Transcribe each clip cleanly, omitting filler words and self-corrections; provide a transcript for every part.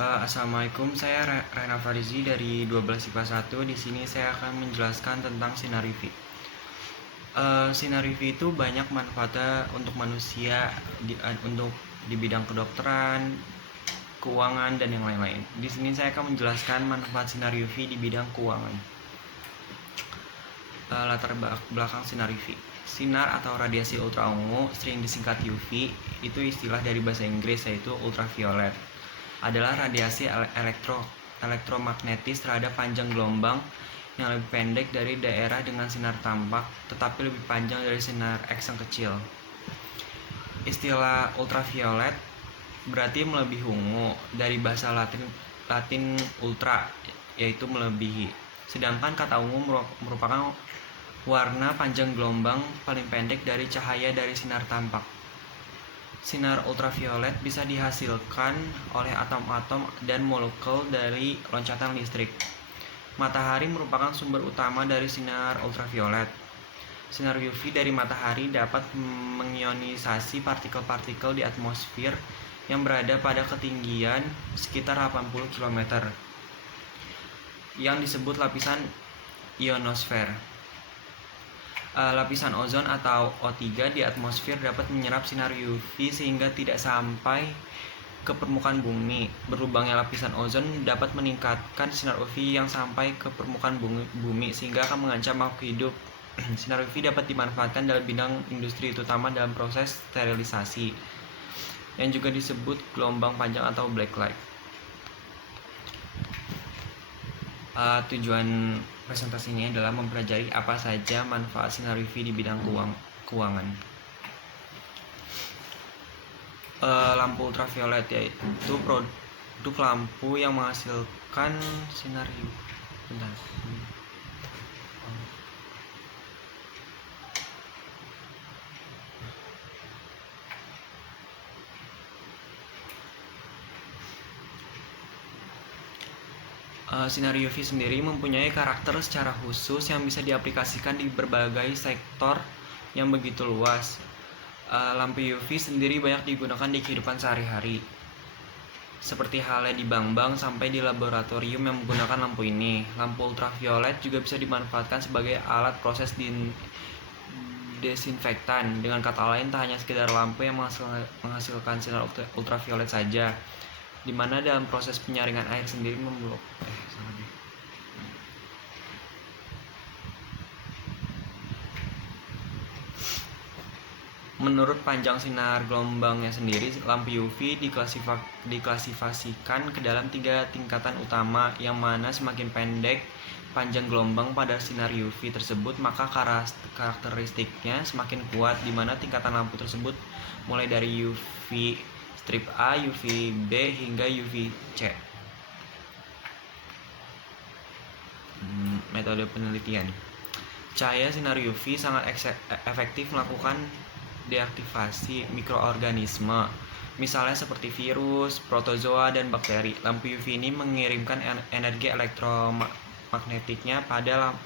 Assalamualaikum, saya Rena Farizi dari 12 IPA 1. Di sini saya akan menjelaskan tentang sinar UV. Sinar UV itu banyak manfaatnya untuk manusia untuk di bidang kedokteran, keuangan, dan yang lain-lain. Di sini saya akan menjelaskan manfaat sinar UV di bidang keuangan. Latar belakang sinar UV. Sinar atau radiasi ultra ungu, sering disingkat UV, itu istilah dari bahasa Inggris, yaitu ultraviolet. Adalah radiasi elektromagnetis terhadap panjang gelombang yang lebih pendek dari daerah dengan sinar tampak, tetapi lebih panjang dari sinar X yang kecil. Istilah ultraviolet berarti melebihi ungu, dari bahasa Latin ultra, yaitu melebihi. Sedangkan kata ungu merupakan warna panjang gelombang paling pendek dari cahaya dari sinar tampak. Sinar ultraviolet bisa dihasilkan oleh atom-atom dan molekul dari loncatan listrik. Matahari merupakan sumber utama dari sinar ultraviolet. Sinar UV dari matahari dapat mengionisasi partikel-partikel di atmosfer yang berada pada ketinggian sekitar 80 km, yang disebut lapisan ionosfer. Lapisan ozon atau O3 di atmosfer dapat menyerap sinar UV sehingga tidak sampai ke permukaan bumi. Berlubangnya lapisan ozon dapat meningkatkan sinar UV yang sampai ke permukaan bumi sehingga akan mengancam makhluk hidup. Sinar UV dapat dimanfaatkan dalam bidang industri, terutama dalam proses sterilisasi, yang juga disebut gelombang panjang atau black light. Tujuan presentasi ini adalah mempelajari apa saja manfaat sinar UV di bidang keuangan. Lampu ultraviolet yaitu produk lampu yang menghasilkan sinar UV. Sinar UV sendiri mempunyai karakter secara khusus yang bisa diaplikasikan di berbagai sektor yang begitu luas. Lampu UV sendiri banyak digunakan di kehidupan sehari-hari, seperti halnya di bank-bank sampai di laboratorium yang menggunakan lampu ini. Lampu ultraviolet juga bisa dimanfaatkan sebagai alat proses desinfektan. Dengan kata lain, tak hanya sekedar lampu yang menghasilkan sinar ultraviolet saja, di mana dalam proses penyaringan air sendiri Menurut panjang sinar gelombangnya sendiri, lampu UV diklasifikasikan ke dalam 3 tingkatan utama, yang mana semakin pendek panjang gelombang pada sinar UV tersebut, maka karakteristiknya semakin kuat, di mana tingkatan lampu tersebut mulai dari UV strip A, UVB, hingga UVC. Metode penelitian. Cahaya sinar UV sangat efektif melakukan deaktivasi mikroorganisme, misalnya seperti virus, protozoa, dan bakteri. Lampu UV ini mengirimkan energi elektromagnetiknya pada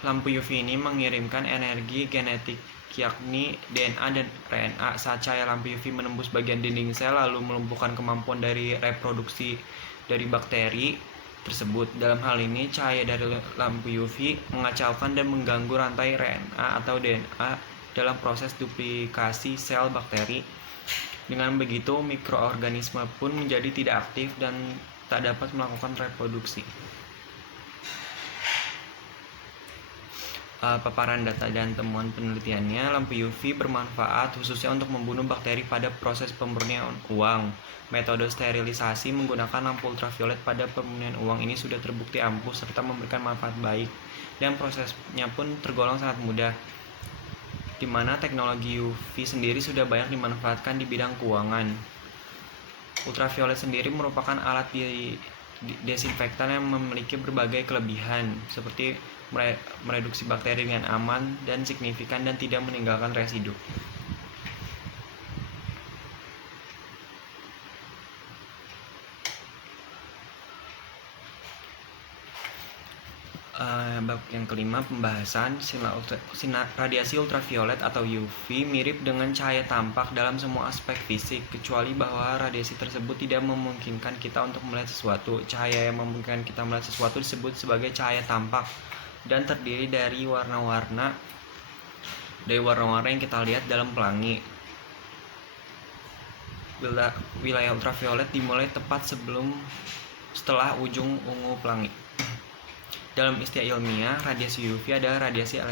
lampu UV ini mengirimkan energi genetik, yakni DNA dan RNA. Saat cahaya lampu UV menembus bagian dinding sel lalu melumpuhkan kemampuan dari reproduksi dari bakteri tersebut. Dalam hal ini, cahaya dari lampu UV mengacaukan dan mengganggu rantai RNA atau DNA dalam proses duplikasi sel bakteri. Dengan begitu, mikroorganisme pun menjadi tidak aktif dan tak dapat melakukan reproduksi. Paparan data dan temuan penelitiannya, lampu UV bermanfaat khususnya untuk membunuh bakteri pada proses pemurnian uang. Metode sterilisasi menggunakan lampu ultraviolet pada pemurnian uang ini sudah terbukti ampuh serta memberikan manfaat baik, dan prosesnya pun tergolong sangat mudah, di mana teknologi UV sendiri sudah banyak dimanfaatkan di bidang keuangan. Ultraviolet sendiri merupakan alat desinfektan yang memiliki berbagai kelebihan, seperti mereduksi bakteri dengan aman dan signifikan dan tidak meninggalkan residu. bab yang kelima, pembahasan radiasi ultraviolet atau UV mirip dengan cahaya tampak dalam semua aspek fisik, kecuali bahwa radiasi tersebut tidak memungkinkan kita untuk melihat sesuatu. Cahaya yang memungkinkan kita melihat sesuatu disebut sebagai cahaya tampak dan terdiri dari warna-warna yang kita lihat dalam pelangi. Wilayah ultraviolet dimulai tepat setelah ujung ungu pelangi. Dalam istilah ilmiah, radiasi UV adalah radiasi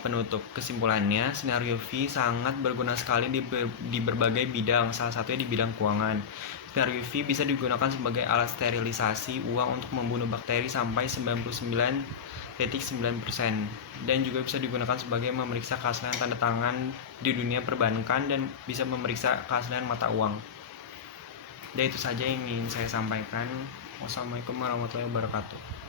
penutup. Kesimpulannya, sinar UV sangat berguna sekali di berbagai bidang, salah satunya di bidang keuangan. Sinar UV bisa digunakan sebagai alat sterilisasi uang untuk membunuh bakteri sampai 99,9%, dan juga bisa digunakan sebagai memeriksa keaslian tanda tangan di dunia perbankan dan bisa memeriksa keaslian mata uang. Dan itu saja yang ingin saya sampaikan. Wassalamualaikum warahmatullahi wabarakatuh.